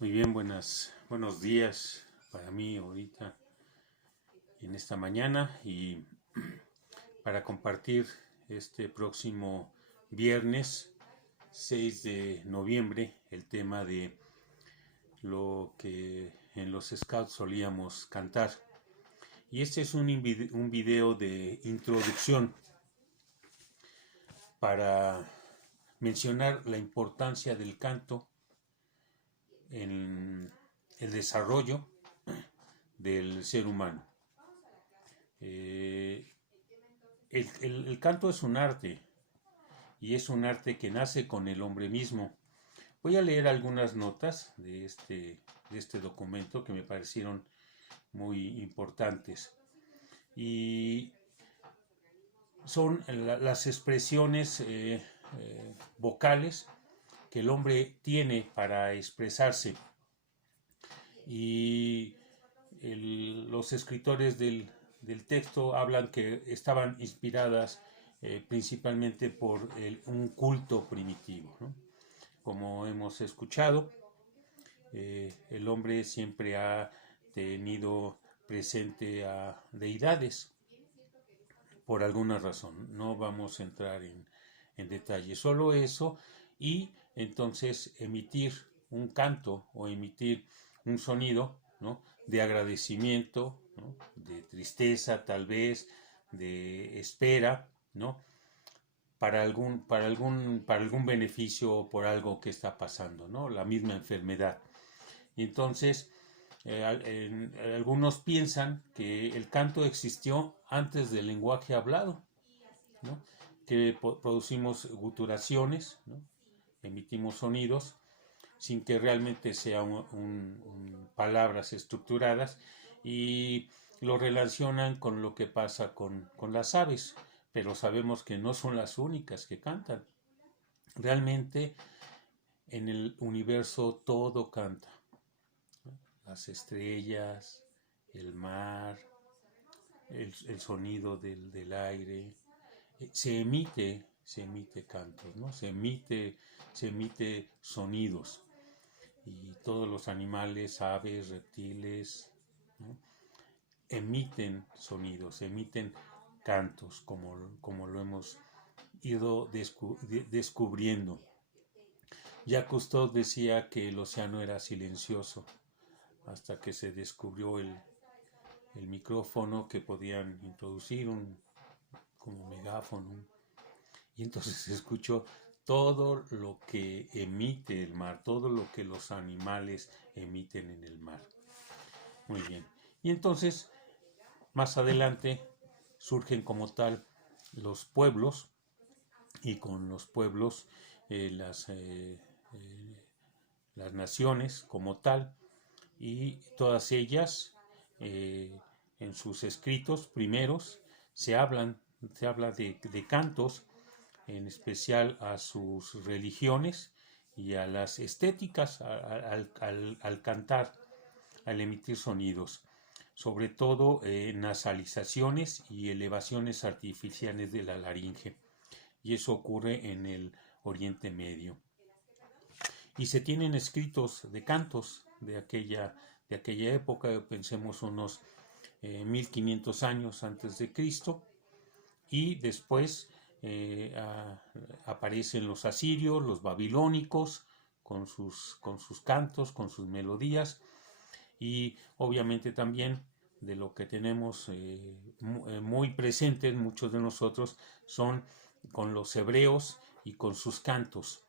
Muy bien, buenos días para mí ahorita en esta mañana y para compartir este próximo viernes 6 de noviembre el tema de lo que en los Scouts solíamos cantar. Y este es un video de introducción para mencionar la importancia del canto en el desarrollo del ser humano. El canto es un arte y es un arte que nace con el hombre mismo. Voy a leer algunas notas de este documento que me parecieron muy importantes y son las expresiones vocales que el hombre tiene para expresarse y los escritores del texto hablan que estaban inspiradas principalmente por un culto primitivo, ¿no? Como hemos escuchado, el hombre siempre ha tenido presente a deidades por alguna razón. No vamos a entrar en detalle, solo eso, y entonces emitir un canto o emitir un sonido, ¿no?, de agradecimiento, ¿no?, de tristeza tal vez, de espera, ¿no?, para algún beneficio o por algo que está pasando, ¿no?, la misma enfermedad. Y entonces algunos piensan que el canto existió antes del lenguaje hablado, ¿no?, que producimos guturaciones, ¿no?, emitimos sonidos sin que realmente sean palabras estructuradas, y lo relacionan con lo que pasa con las aves, pero sabemos que no son las únicas que cantan. Realmente en el universo todo canta. Las estrellas, el mar, el sonido del aire, se emite cantos, ¿no? Se emite sonidos, y todos los animales, aves, reptiles, ¿no?, emiten sonidos, emiten cantos, como lo hemos ido descubriendo. Jacques Cousteau decía que el océano era silencioso hasta que se descubrió el micrófono que podían introducir como megáfono, y entonces se escuchó todo lo que emite el mar, todo lo que los animales emiten en el mar. Muy bien. Y entonces, más adelante, surgen como tal los pueblos, y con los pueblos las naciones como tal, y todas ellas en sus escritos primeros se habla de cantos, en especial a sus religiones y a las estéticas al cantar, al emitir sonidos, sobre todo nasalizaciones y elevaciones artificiales de la laringe, y eso ocurre en el Oriente Medio. Y se tienen escritos de cantos de aquella época, pensemos unos 1500 años antes de Cristo, y después aparecen los asirios, los babilónicos, con sus cantos, con sus melodías, y obviamente también de lo que tenemos muy presentes muchos de nosotros son con los hebreos y con sus cantos,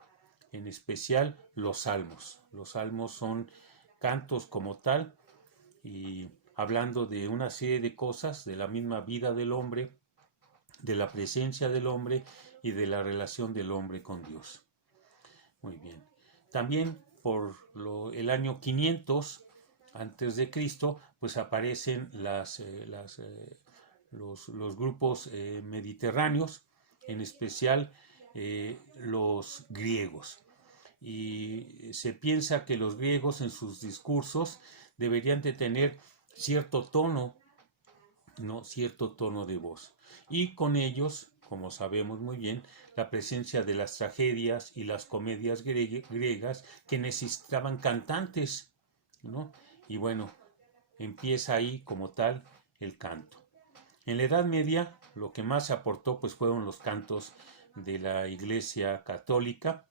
en especial los salmos. Los salmos son cantos como tal, y hablando de una serie de cosas, de la misma vida del hombre, de la presencia del hombre y de la relación del hombre con Dios. Muy bien. También por el año 500 antes de Cristo, pues aparecen los grupos mediterráneos, en especial los griegos. Y se piensa que los griegos en sus discursos deberían de tener cierto tono, ¿no?, cierto tono de voz. Y con ellos, como sabemos muy bien, la presencia de las tragedias y las comedias griegas que necesitaban cantantes, ¿no? Y bueno, empieza ahí como tal el canto. En la Edad Media lo que más se aportó pues fueron los cantos de la Iglesia Católica,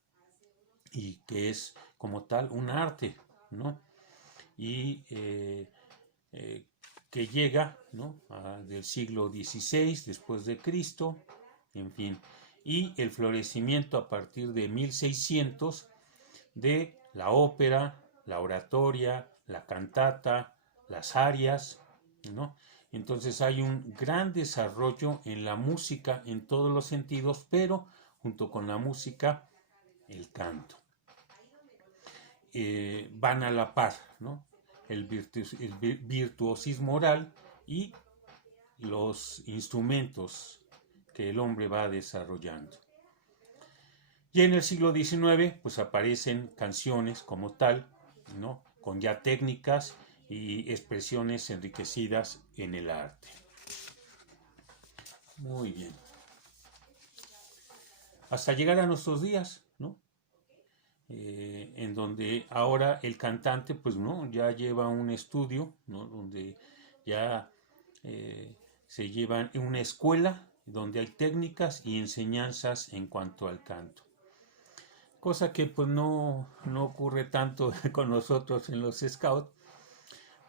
y que es como tal un arte, ¿no? Y que llega, ¿no?, del siglo XVI después de Cristo, en fin, y el florecimiento a partir de 1600 de la ópera, la oratoria, la cantata, las arias, ¿no? Entonces hay un gran desarrollo en la música en todos los sentidos, pero junto con la música, el canto. Van a la par, ¿no? El virtuosismo oral y los instrumentos que el hombre va desarrollando. Y en el siglo XIX pues aparecen canciones como tal, ¿no?, con ya técnicas y expresiones enriquecidas en el arte. Muy bien. Hasta llegar a nuestros días, ¿no? En donde ahora el cantante pues no ya lleva un estudio, ¿no?, donde ya se lleva en una escuela donde hay técnicas y enseñanzas en cuanto al canto, cosa que pues no ocurre tanto con nosotros en los scouts,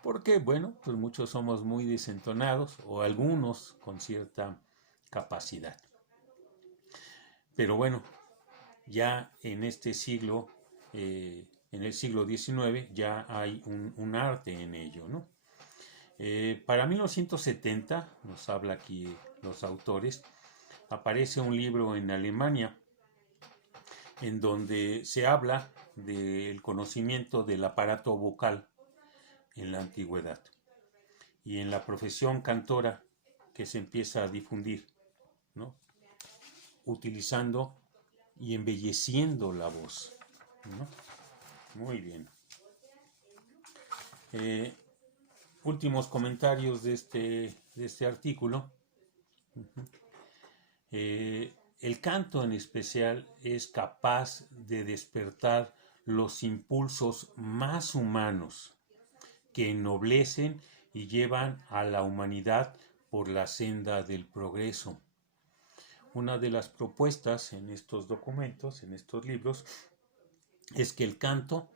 porque bueno, pues muchos somos muy desentonados o algunos con cierta capacidad. Pero bueno, ya en este siglo, en el siglo XIX, ya hay un arte en ello, ¿no? Para 1970, nos habla aquí los autores, aparece un libro en Alemania en donde se habla del conocimiento del aparato vocal en la antigüedad y en la profesión cantora que se empieza a difundir, ¿no?, utilizando y embelleciendo la voz, ¿no? Muy bien. Últimos comentarios de este artículo. El canto en especial es capaz de despertar los impulsos más humanos que ennoblecen y llevan a la humanidad por la senda del progreso. Una de las propuestas en estos documentos, en estos libros, es que el canto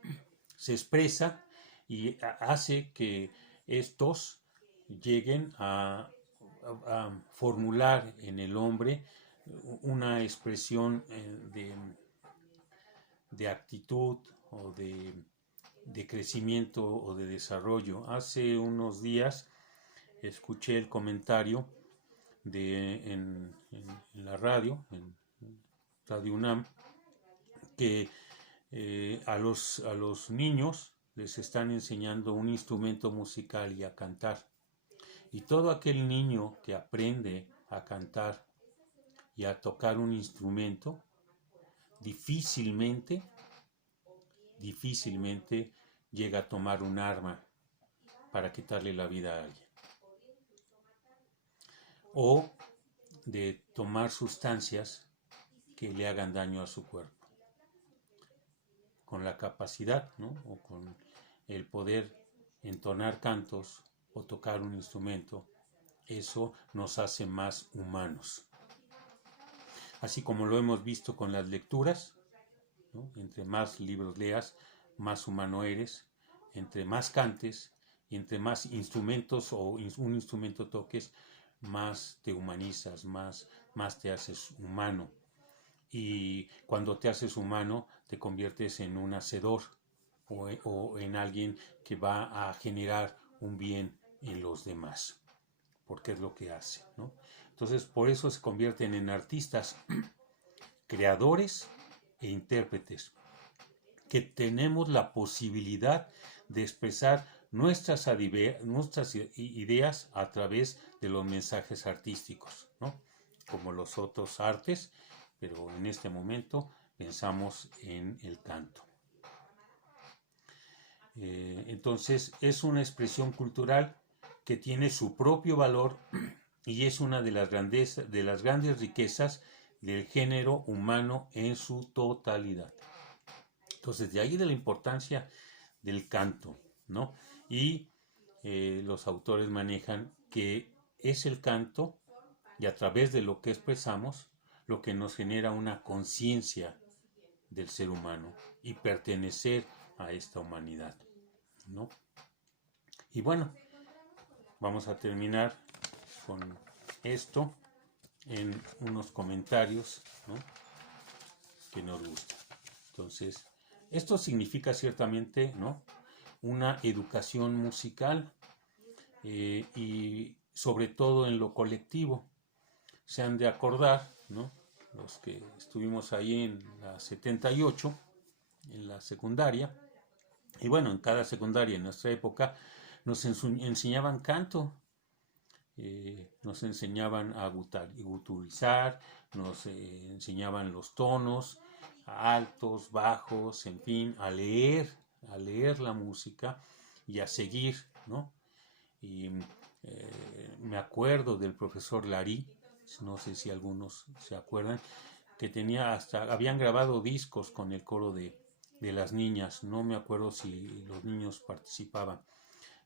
se expresa y hace que estos lleguen a formular en el hombre una expresión de actitud o de crecimiento o de desarrollo. Hace unos días escuché el comentario en la radio, en Radio UNAM, que a los niños les están enseñando un instrumento musical y a cantar. Y todo aquel niño que aprende a cantar y a tocar un instrumento, difícilmente llega a tomar un arma para quitarle la vida a alguien, o de tomar sustancias que le hagan daño a su cuerpo. Con la capacidad, ¿no?, o con el poder entonar cantos o tocar un instrumento, eso nos hace más humanos. Así como lo hemos visto con las lecturas, ¿no? Entre más libros leas, más humano eres. Entre más cantes y entre más instrumentos o un instrumento toques, más te humanizas, más te haces humano. Y cuando te haces humano, te conviertes en un hacedor o en alguien que va a generar un bien en los demás, porque es lo que hace, ¿no? Entonces, por eso se convierten en artistas, creadores e intérpretes, que tenemos la posibilidad de expresar nuestras ideas a través de los mensajes artísticos, ¿no?, como los otros artes, pero en este momento pensamos en el canto. Entonces es una expresión cultural que tiene su propio valor y es una de las grandes riquezas del género humano en su totalidad. Entonces, de ahí de la importancia del canto, ¿no? Y los autores manejan que es el canto, y a través de lo que expresamos, lo que nos genera una conciencia del ser humano y pertenecer a esta humanidad, ¿no? Y bueno, vamos a terminar con esto en unos comentarios, ¿no?, que nos gustan. Entonces, esto significa ciertamente, ¿no?, una educación musical, y sobre todo en lo colectivo. Se han de acordar, ¿no?, los que estuvimos ahí en la 78, en la secundaria, y bueno, en cada secundaria en nuestra época nos enseñaban canto, nos enseñaban a guturizar, nos enseñaban los tonos altos, bajos, en fin, a leer la música y a seguir, ¿no? Y me acuerdo del profesor Larí, no sé si algunos se acuerdan, que habían grabado discos con el coro de las niñas, no me acuerdo si los niños participaban,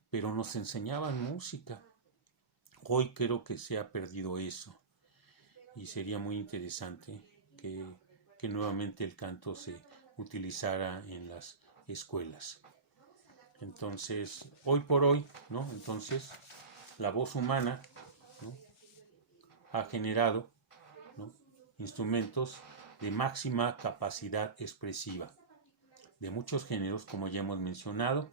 pero nos enseñaban música. Hoy creo que se ha perdido eso y sería muy interesante que nuevamente el canto se utilizara en las escuelas. Entonces, hoy por hoy, ¿no?, entonces la voz humana, ¿no?, ha generado, ¿no?, instrumentos de máxima capacidad expresiva, de muchos géneros, como ya hemos mencionado: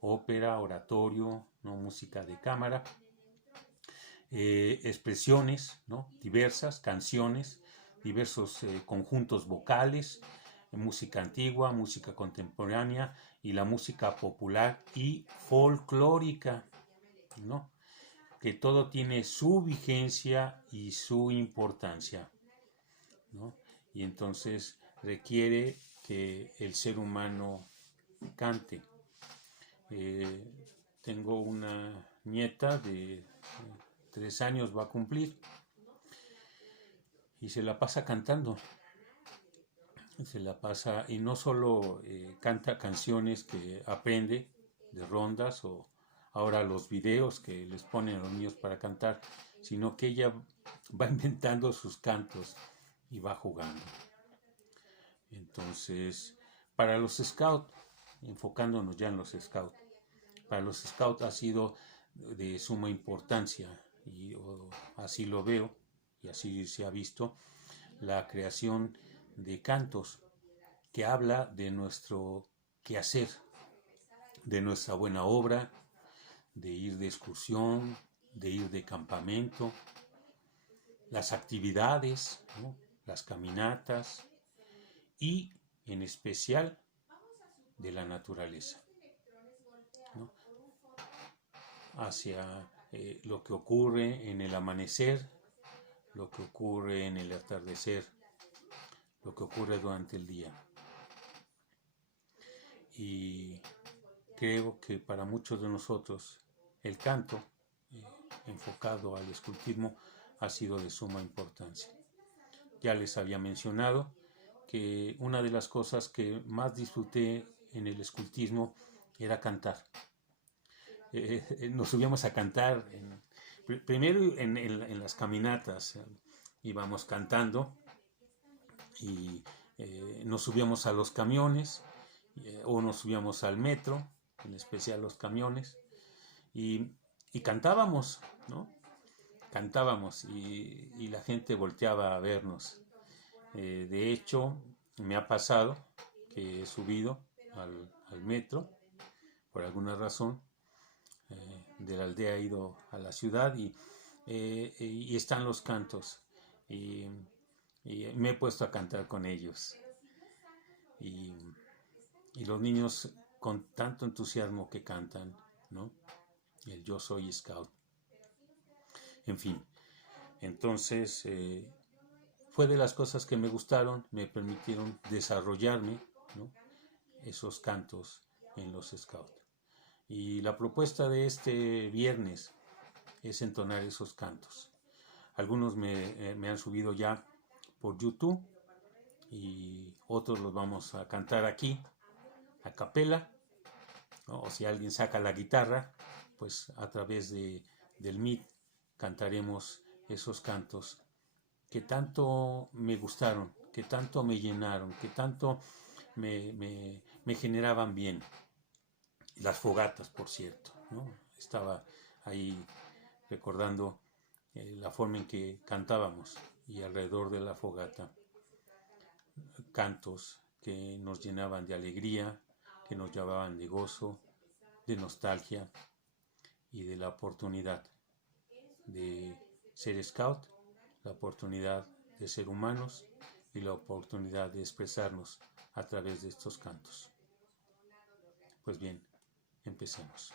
ópera, oratorio, ¿no?, música de cámara, expresiones, ¿no?, diversas, canciones, diversos conjuntos vocales, música antigua, música contemporánea y la música popular y folclórica, ¿no?, que todo tiene su vigencia y su importancia, ¿no? Y entonces requiere que el ser humano cante. Tengo una nieta de 3 años, va a cumplir, y se la pasa cantando. Se la pasa, y no solo canta canciones que aprende de rondas o ahora los videos que les ponen a los niños para cantar, sino que ella va inventando sus cantos y va jugando. Entonces, para los scouts, enfocándonos ya en los scouts, para los scouts ha sido de suma importancia, y así lo veo y así se ha visto, la creación de cantos que habla de nuestro quehacer, de nuestra buena obra, de ir de excursión, de ir de campamento, las actividades, ¿no?, las caminatas, y en especial de la naturaleza, ¿no?, hacia lo que ocurre en el amanecer, lo que ocurre en el atardecer, lo que ocurre durante el día. Y creo que para muchos de nosotros el canto, enfocado al escultismo, ha sido de suma importancia. Ya les había mencionado que una de las cosas que más disfruté en el escultismo era cantar. Nos subíamos a cantar, primero en las caminatas, íbamos cantando, y nos subíamos a los camiones, o nos subíamos al metro, en especial los camiones, y cantábamos, ¿no? Cantábamos, y la gente volteaba a vernos. De hecho, me ha pasado que he subido al metro, por alguna razón, de la aldea he ido a la ciudad, y están los cantos, y me he puesto a cantar con ellos, y los niños con tanto entusiasmo que cantan, ¿no?, el Yo Soy Scout. En fin, entonces fue de las cosas que me gustaron, me permitieron desarrollarme, ¿no?, esos cantos en los Scouts. Y la propuesta de este viernes es entonar esos cantos. Algunos me han subido ya por YouTube y otros los vamos a cantar aquí a capela, ¿no? O si alguien saca la guitarra, pues a través del Meet cantaremos esos cantos que tanto me gustaron, que tanto me llenaron, que tanto me generaban bien. Las fogatas, por cierto, ¿no? Estaba ahí recordando la forma en que cantábamos y alrededor de la fogata cantos que nos llenaban de alegría, que nos llevaban de gozo, de nostalgia y de la oportunidad de ser scout, la oportunidad de ser humanos y la oportunidad de expresarnos a través de estos cantos. Pues bien, empecemos.